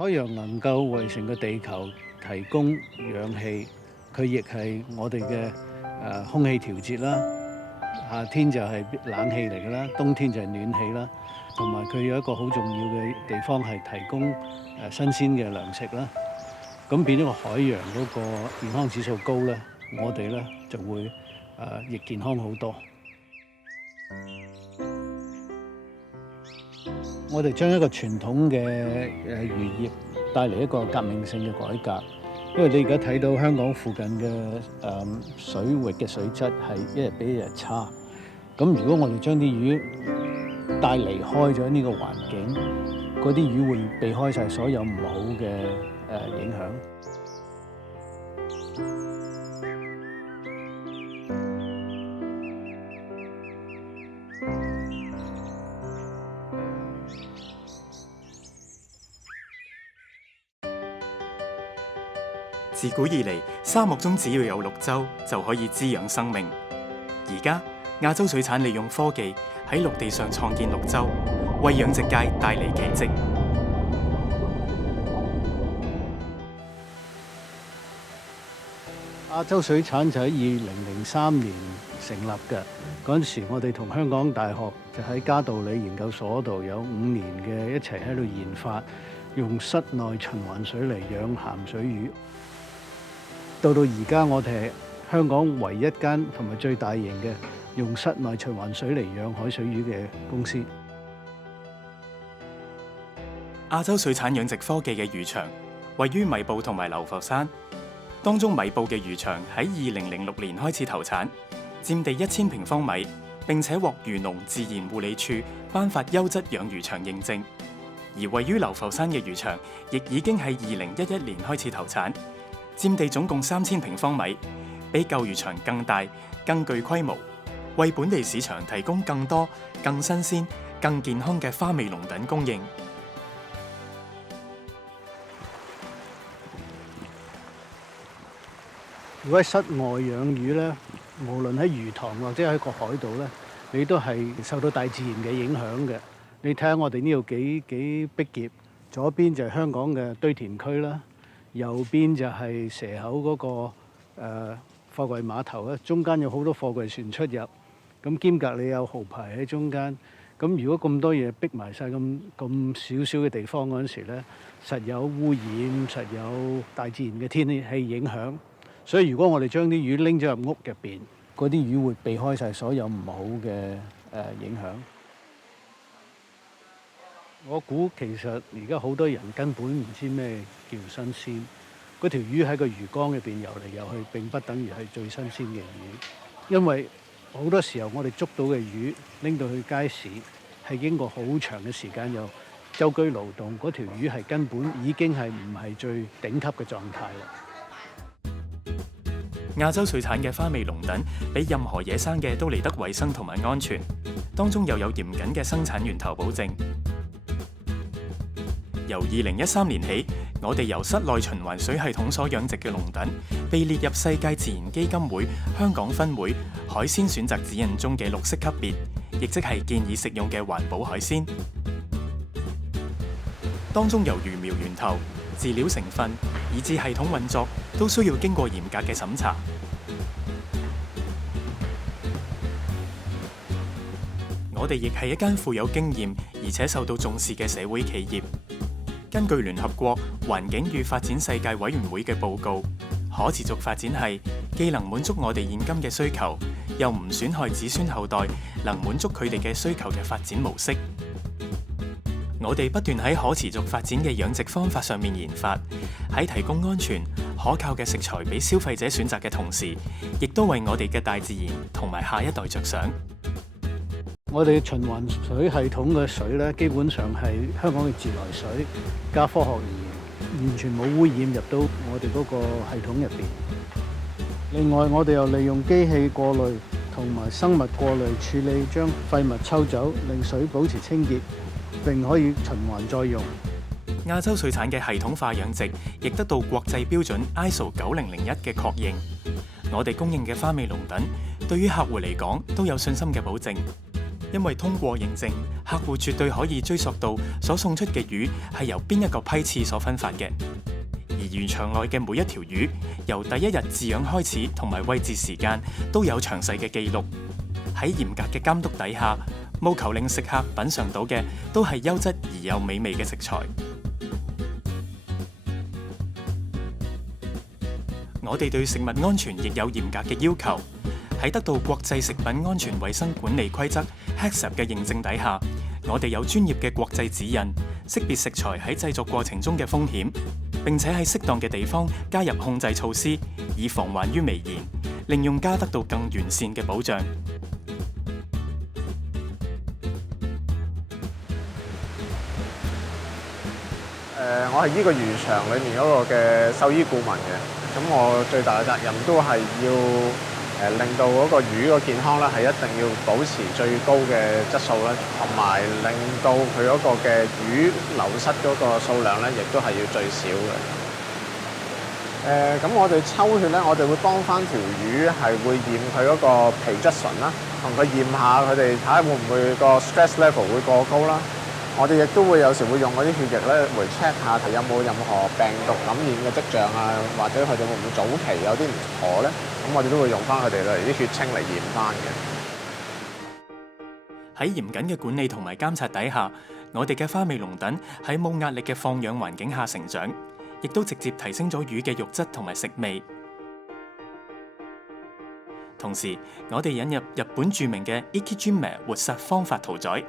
海洋能夠為成個地球提供氧氣，佢亦係我哋嘅空氣調節啦。夏天就係冷氣嚟㗎啦，冬天就係暖氣啦。同埋佢有一個好重要嘅地方係提供新鮮嘅糧食啦。咁變咗個海洋嗰個健康指數高咧，我哋咧就會亦健康好多。我哋將一個傳統嘅漁業帶嚟一個革命性嘅改革，因為你而家睇到香港附近嘅水域嘅水質係一日比一日差。咁如果我哋將啲魚帶離開咗呢個環境，嗰啲魚會避開晒所有唔好嘅影響。自古以嚟，沙漠中只要有綠洲就可以滋養生命。而家亞洲水產利用科技喺陸地上創建綠洲，為養殖界帶嚟奇蹟。亞洲水產就喺2003年成立嘅，嗰陣時我哋同香港大學就喺嘉道理研究所度有5年嘅一齊喺度研發，用室內循環水嚟養鹹水魚。到而家我哋係香港唯一間同埋最大型嘅用室內循環水嚟養海水魚嘅公司。亞洲水產養殖科技嘅魚場位於米埔同埋流浮山，當中米埔嘅魚場喺2006年開始投產，佔地1000平方米，並且獲漁農自然護理署頒發優質養魚場認證。而位於流浮山嘅魚場亦已經喺2011年開始投產，佔地總共3000平方米，比舊魚場更大、更具規模，為本地市場提供更多、更新鮮、更健康嘅花尾龍躉供應。如果喺室外養魚咧，無論喺魚塘或者喺個海度咧，你都係受到大自然嘅影響嘅。你睇下我哋呢度幾逼傑，左邊就係香港嘅堆填區啦，右邊就係蛇口嗰個貨櫃碼頭啦，中間有好多貨櫃船出入，咁兼隔你有蠔排喺中間。咁如果咁多嘢逼埋晒咁少少嘅地方嗰陣時咧，實有污染，實有大自然嘅天氣影響。所以如果我哋將啲魚拎咗入屋入邊，嗰啲魚會避開晒所有唔好嘅影響。我估其實而家好多人根本唔知咩叫新鮮。嗰條魚喺個魚缸入邊游嚟游去，並不等於係最新鮮嘅魚。因為好多時候我哋捉到嘅魚拎到去街市，係經過好長嘅時間又周居勞動，嗰條魚係根本已經係唔係最頂級嘅狀態啦。亞洲水產嘅花尾龍躉比任何野生嘅都嚟得衛生同埋安全，當中又有嚴謹嘅生產源頭保證。由2013年起，我哋由室內循環水系統所養殖嘅龍躉被列入世界自然基金會香港分會海鮮選擇指引中嘅綠色級別，亦即係建議食用嘅環保海鮮。當中由魚苗源頭、飼料成分以至系統運作，都需要經過嚴格嘅審查。我哋亦係一間富有經驗而且受到重視嘅社會企業。根據聯合國環境與發展世界委員會嘅報告，可持續發展係既能滿足我哋現今嘅需求，又唔損害子孫後代能滿足佢哋嘅需求嘅發展模式。我哋不斷喺可持續發展嘅養殖方法上面研發，喺提供安全可靠嘅食材俾消費者選擇嘅同時，亦都為我哋嘅大自然同埋下一代着想。我哋循環水系統嘅水咧，基本上係香港嘅自來水加科學鹽，完全冇污染入到我哋嗰個系統入邊。另外，我哋又利用機器過濾同埋生物過濾處理，將廢物抽走，令水保持清潔，並可以循環再用。亞洲水產嘅系統化養殖亦得到國際標準 ISO 9001嘅確認。我哋供應嘅花尾龍躉對於客戶嚟講都有信心嘅保證。因為通過認證，客戶絕對可以追溯到所送出嘅魚係由邊一個批次所分發嘅。而漁場內嘅每一條魚，由第一日飼養開始同埋餵飼時間都有詳細嘅記錄。喺嚴格嘅監督底下，務求令食客品嚐到嘅都係優質而又美味嘅食材。我哋對食物安全亦有嚴格嘅要求。喺得到國際食品安全衛生管理規則 HACCP 嘅認證底下，我哋有專業嘅國際指引，識別食材喺製作過程中嘅風險，並且喺適當嘅地方加入控制措施，以防患於未然，令用家得到更完善嘅保障。我係呢個漁場裏面嗰個嘅獸醫顧問嘅，咁我最大嘅責任都係要令到嗰個魚個健康咧係一定要保持最高嘅質素啦，同埋令到佢嗰個嘅魚流失嗰個數量咧，亦都係要最少嘅。咁我哋抽血咧，我哋會幫翻條魚係會驗佢嗰個皮質醇啦，同佢驗下佢哋睇下會唔會個 stress level 會過高啦。我哋亦都會有時會用嗰啲血液咧，嚟 check 下睇有冇任何病毒感染嘅跡象啊，或者佢哋會唔會早期有啲唔妥咧？咁我哋都會用翻佢哋嚟啲血清嚟驗翻嘅。喺嚴謹嘅管理同埋監察底下，我哋嘅花尾龍躉喺冇壓力嘅放養環境下成長，亦都直接提升咗魚嘅肉質同埋食味。同時，我哋引入日本著名嘅 Ikijime 活殺方法屠宰。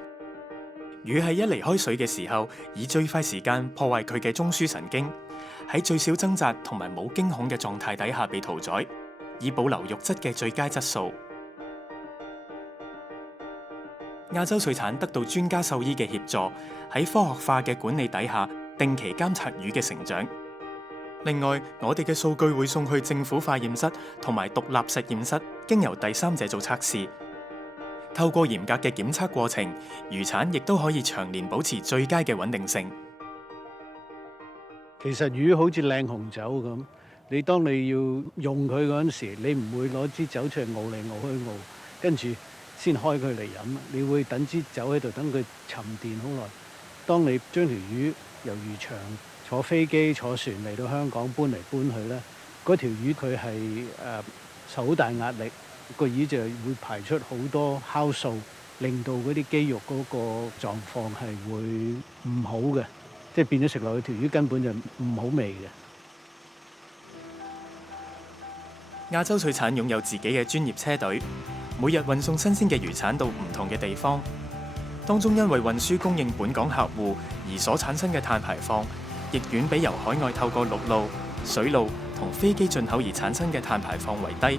魚喺一離開水嘅時候，以最快時間破壞佢嘅中樞神經，喺最少掙扎同埋冇驚恐嘅狀態底下被屠宰，以保留肉質嘅最佳質素。亞洲水產得到專家獸醫嘅協助，喺科學化嘅管理底下，定期監察魚嘅成長。另外，我哋嘅數據會送去政府化驗室同埋獨立實驗室，經由第三者做測試。透過嚴格嘅檢測過程，魚產亦都可以長年保持最佳嘅穩定性。其實魚好似靚紅酒咁，你當你要用佢嗰陣時，你唔會攞支酒出嚟熬嚟熬去熬，跟住先開佢嚟飲。你會等支酒喺度，等佢沉澱好耐。當你將條魚由漁場坐飛機坐船嚟到香港搬嚟搬去咧，嗰條魚佢係受好大壓力。個魚就會排出好多酵素，令到嗰啲肌肉嗰個狀況係會唔好嘅，即係變咗食落去條魚根本就唔好味嘅。亞洲水產擁有自己嘅專業車隊，每日運送新鮮嘅魚產到唔同嘅地方，當中因為運輸供應本港客戶而所產生嘅碳排放，亦遠比由海外透過陸路、水路同飛機進口而產生嘅碳排放為低。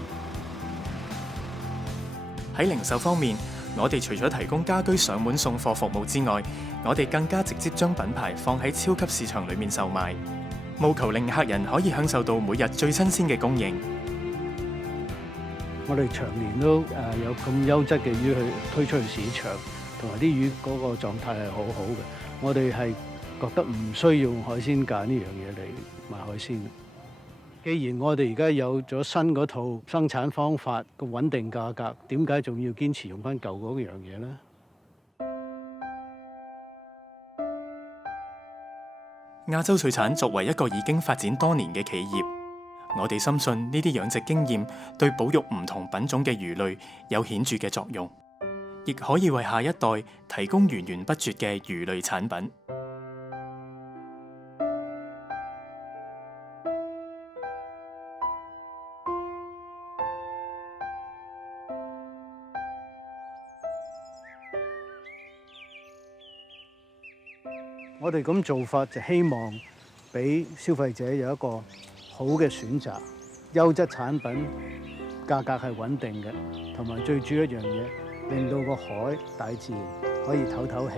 喺零售方面，我哋除咗提供家居上門送貨服務之外，我哋更加直接將品牌放喺超級市場裏面售賣，務求令客人可以享受到每日最新鮮嘅供應。我哋長年都有咁優質嘅魚去推出去市場，同埋啲魚嗰個狀態係好好嘅。我哋係覺得唔需要用海鮮價呢樣嘢嚟賣海鮮。既然我哋而家有咗新嗰套生產方法個穩定價格，點解仲要堅持用翻舊嗰樣嘢呢？亞洲水產作為一個已經發展多年嘅企業，我哋深信呢啲養殖經驗對保育唔同品種嘅魚類有顯著嘅作用，亦可以為下一代提供源源不絕嘅魚類產品。我哋咁做法就希望俾消費者有一個好嘅選擇，優質產品，價格係穩定嘅，同埋最主要一樣嘢，令到個海大自然可以唞唞氣。